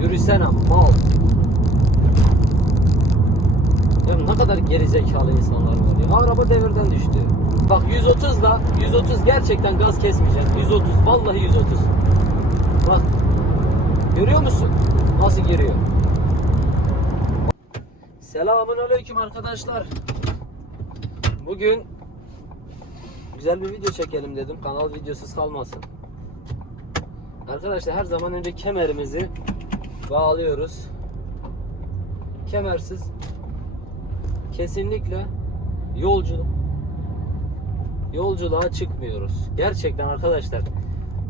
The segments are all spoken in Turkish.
Yürüsene mal. Ya ne kadar gerizekalı insanlar var ya. Araba devirden düştü. Bak 130 da 130 gerçekten gaz kesmeyeceksin. 130 vallahi 130. Bak. Görüyor musun? Nasıl giriyor? Selamun aleyküm arkadaşlar. Bugün güzel bir video çekelim dedim. Kanal videosuz kalmasın. Arkadaşlar her zaman önce kemerimizi bağlıyoruz. Kemersiz kesinlikle yolculuk yolculuğa çıkmıyoruz. Gerçekten arkadaşlar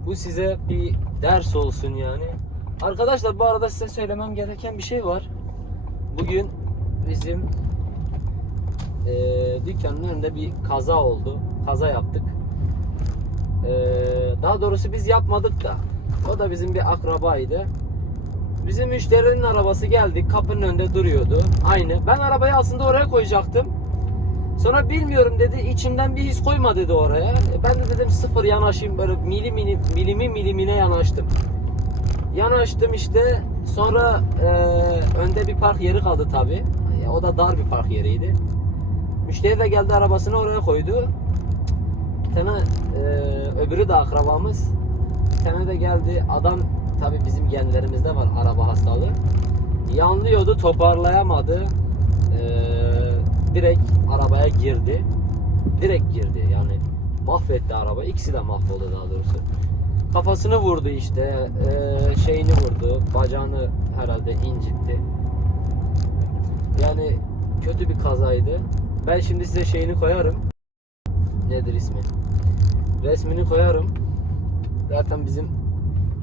bu size bir ders olsun yani. Arkadaşlar bu arada size söylemem gereken bir şey var. Bugün bizim eee dükkanın önünde bir kaza oldu. Kaza yaptık. Eee, daha doğrusu biz yapmadık da. O da bizim bir akrabaydı. Bizim müşterinin arabası geldi. Kapının önünde duruyordu. Aynı. Ben arabayı aslında oraya koyacaktım. Sonra bilmiyorum dedi. içimden bir his koyma dedi oraya. E, Ben de dedim sıfır yanaşayım böyle mili mili, milimi milimine yanaştım. Yanaştım işte. Sonra e, önde bir park yeri kaldı tabi. O da dar bir park yeriydi. Müşteri de geldi arabasını oraya koydu. Bir tane e, öbürü de akrabamız. Bir tane de geldi adam tabi bizim genlerimizde var araba hastalığı. Yanlıyordu toparlayamadı. E, direkt arabaya girdi. Direkt girdi yani mahvetti araba. İkisi de mahvoldu daha doğrusu. Kafasını vurdu işte, e, şeyini vurdu, bacağını herhalde incitti. Yani kötü bir kazaydı. Ben şimdi size şeyini koyarım. Nedir ismi? Resmini koyarım. Zaten bizim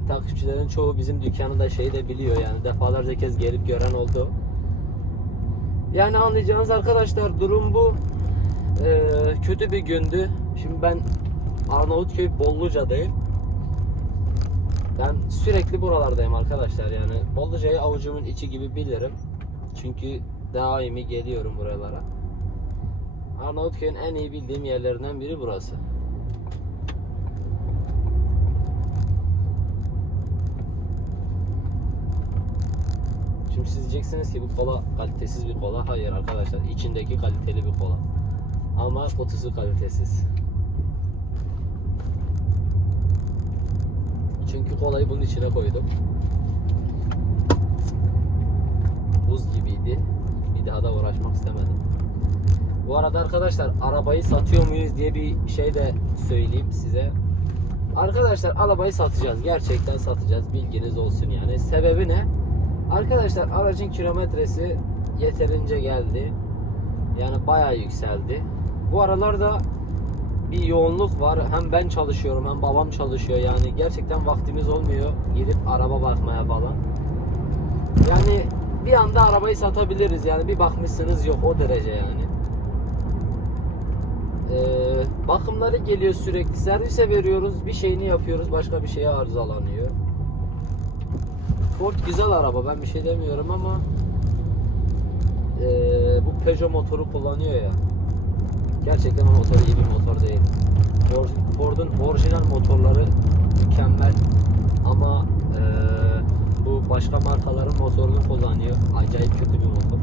takipçilerin çoğu bizim dükkanı da şey de biliyor yani defalarca kez gelip gören oldu. Yani anlayacağınız arkadaşlar durum bu. Ee, kötü bir gündü. Şimdi ben Arnavutköy Bolluca'dayım. Ben sürekli buralardayım arkadaşlar yani Bolluca'yı avucumun içi gibi bilirim. Çünkü daimi geliyorum buralara. Arnavutköy'ün en iyi bildiğim yerlerinden biri burası. Şimdi siz diyeceksiniz ki bu kola kalitesiz bir kola. Hayır arkadaşlar içindeki kaliteli bir kola. Ama kutusu kalitesiz. Çünkü kolayı bunun içine koydum. Buz gibiydi. Bir daha da uğraşmak istemedim. Bu arada arkadaşlar arabayı satıyor muyuz diye bir şey de söyleyeyim size. Arkadaşlar arabayı satacağız. Gerçekten satacağız. Bilginiz olsun yani. Sebebi ne? Arkadaşlar aracın kilometresi yeterince geldi. Yani bayağı yükseldi. Bu aralarda bir yoğunluk var. Hem ben çalışıyorum hem babam çalışıyor. Yani gerçekten vaktimiz olmuyor gidip araba bakmaya falan. Yani bir anda arabayı satabiliriz. Yani bir bakmışsınız yok o derece yani. Ee, bakımları geliyor sürekli. Servise veriyoruz. Bir şeyini yapıyoruz. Başka bir şeye arızalanıyor. Ford güzel araba. Ben bir şey demiyorum ama ee, bu Peugeot motoru kullanıyor ya. Gerçekten o motor iyi bir motor değil. Ford- Ford'un orijinal motorları mükemmel ama ee, bu başka markaların motorunu kullanıyor. Acayip kötü bir motor.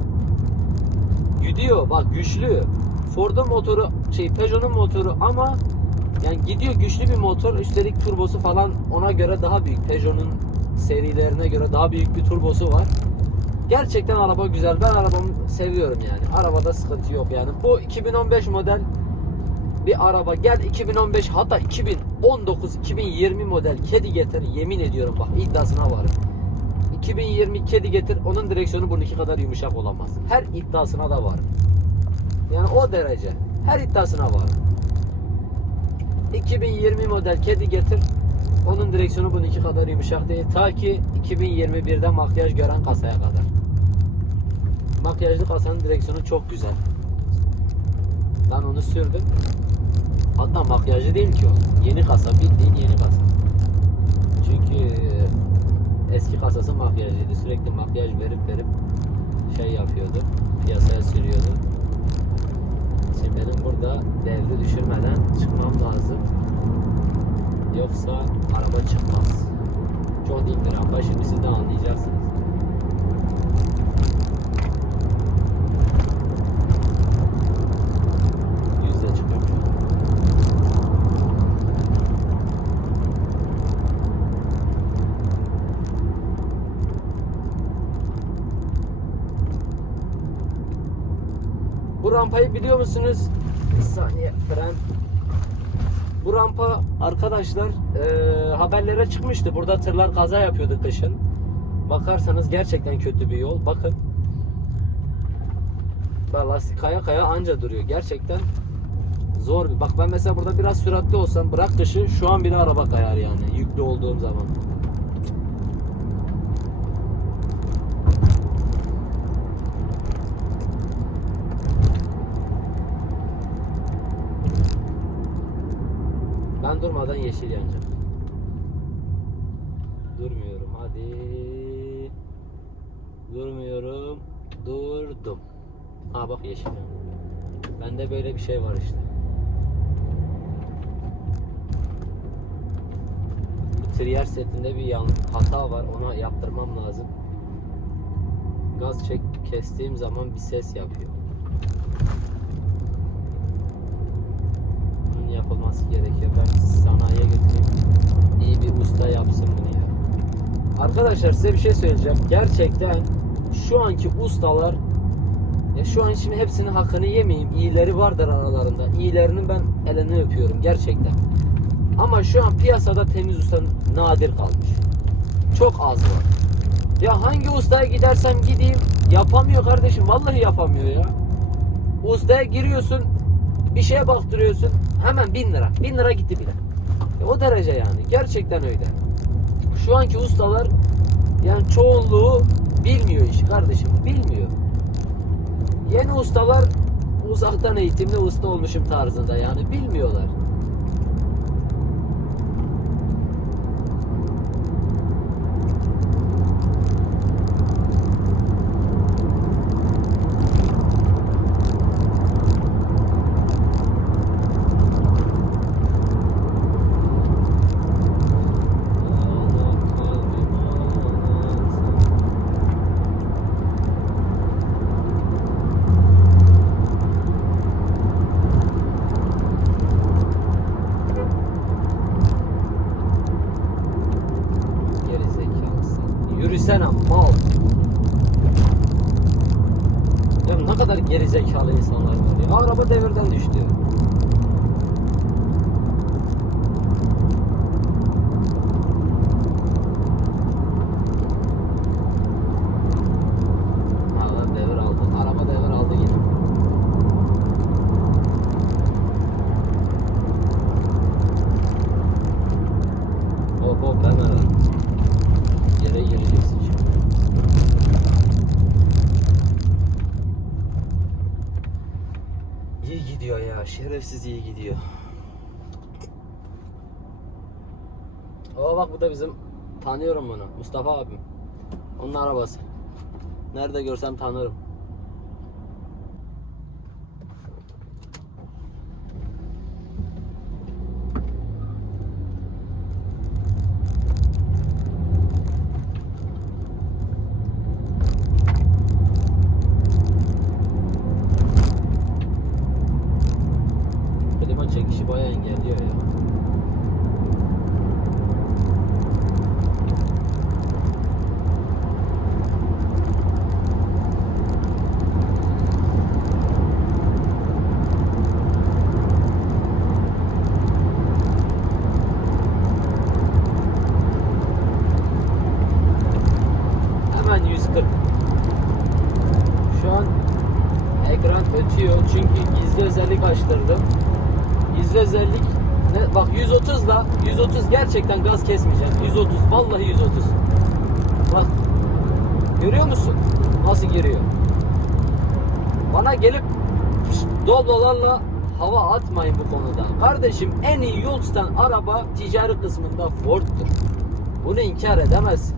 Gidiyor bak güçlü. Ford'un motoru şey Peugeot'un motoru ama yani gidiyor güçlü bir motor. Üstelik turbosu falan ona göre daha büyük. Peugeot'un serilerine göre daha büyük bir turbosu var. Gerçekten araba güzel. Ben arabamı seviyorum yani. Arabada sıkıntı yok yani. Bu 2015 model bir araba. Gel 2015 hatta 2019 2020 model kedi getir. Yemin ediyorum bak iddiasına varım. 2020 kedi getir. Onun direksiyonu bununki kadar yumuşak olamaz. Her iddiasına da varım. Yani o derece. Her iddiasına varım. 2020 model kedi getir. Onun direksiyonu bununki kadar yumuşak değil. Ta ki 2021'de makyaj gören kasaya kadar. Makyajlı kasanın direksiyonu çok güzel. Ben onu sürdüm. Hatta makyajlı değil ki o. Yeni kasa, bildiğin yeni kasa. Çünkü eski kasası makyajlıydı. Sürekli makyaj verip verip şey yapıyordu. Piyasaya sürüyordu. Şimdi benim burada devri düşürmeden çıkmam lazım. Yoksa araba çıkmaz. Çok dik bir rampa. Şimdi siz de anlayacaksınız. Bu rampayı biliyor musunuz? Bir saniye fren bu rampa arkadaşlar e, haberlere çıkmıştı. Burada tırlar kaza yapıyordu kışın. Bakarsanız gerçekten kötü bir yol. Bakın. Bak lastik kaya kaya anca duruyor. Gerçekten zor bir. Bak ben mesela burada biraz süratli olsam bırak dışı şu an bile araba kayar yani yüklü olduğum zaman. Ben durmadan yeşil yanacağım. Durmuyorum hadi. Durmuyorum. Durdum. Ha bak yeşil yandı. Bende böyle bir şey var işte. Bu triyer setinde bir yan hata var. Ona yaptırmam lazım. Gaz çek kestiğim zaman bir ses yapıyor. Bunun yapılması gerekiyor. Ben sanayiye götüreyim. İyi bir usta yapsın bunu ya. Arkadaşlar size bir şey söyleyeceğim. Gerçekten şu anki ustalar ya şu an şimdi hepsinin hakkını yemeyeyim. İyileri vardır aralarında. İyilerinin ben elini öpüyorum gerçekten. Ama şu an piyasada temiz usta nadir kalmış. Çok az var. Ya hangi ustaya gidersem gideyim yapamıyor kardeşim. Vallahi yapamıyor ya. Ustaya giriyorsun bir şeye baktırıyorsun hemen bin lira. Bin lira gitti bile. E, o derece yani. Gerçekten öyle. Şu anki ustalar yani çoğunluğu bilmiyor işi kardeşim. Bilmiyor. Yeni ustalar uzaktan eğitimli usta olmuşum tarzında yani bilmiyorlar. Gerizekalısın. Yürüsene mal. Ya ne kadar gerizekalı insanlar var ya. Araba devirden düştü. Adam devir aldı. Araba devir aldı yine. Hop hop hemen. Yere gireceksin şimdi. İyi gidiyor ya. Şerefsiz iyi gidiyor. Aa bak bu da bizim tanıyorum bunu. Mustafa abim. Onun arabası. Nerede görsem tanırım. Klima çekişi bayağı engelliyor ya. Hemen 140. Şu an ekran ötüyor çünkü gizli özellik açtırdım. Gizli özellik ne? Bak 130 la 130 gerçekten gaz kesmeyeceğim. 130 vallahi 130. Bak görüyor musun? Nasıl giriyor? Bana gelip doblolarla hava atmayın bu konuda. Kardeşim en iyi yol tutan araba ticari kısmında Ford'tur. Bunu inkar edemezsin.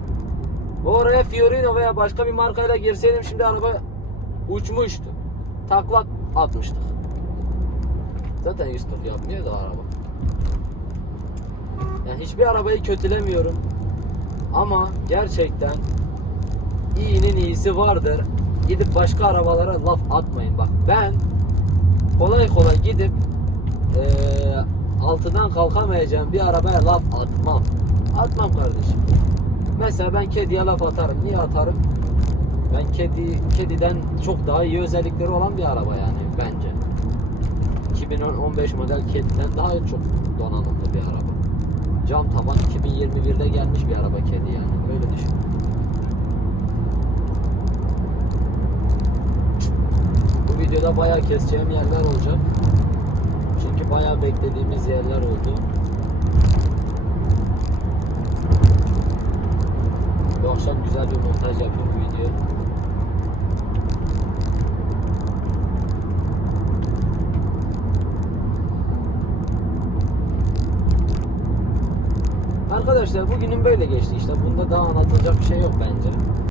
Bu oraya Fiorino veya başka bir markayla girseydim şimdi araba uçmuştu. Takla atmıştık. Zaten 140 yapmıyor da araba. Yani hiçbir arabayı kötülemiyorum. Ama gerçekten iyinin iyisi vardır. Gidip başka arabalara laf atmayın. Bak ben kolay kolay gidip eee altından kalkamayacağım bir arabaya laf atmam. Atmam kardeşim. Mesela ben kediye laf atarım. Niye atarım? Ben kedi kediden çok daha iyi özellikleri olan bir araba yani bence. 2015 model kediden daha çok donanımlı bir araba. Cam taban 2021'de gelmiş bir araba kedi yani. Öyle düşün. Bu videoda bayağı keseceğim yerler olacak. Çünkü bayağı beklediğimiz yerler oldu. Bu akşam güzel bir montaj bu video. Arkadaşlar bugünün böyle geçti işte. Bunda daha anlatılacak bir şey yok bence.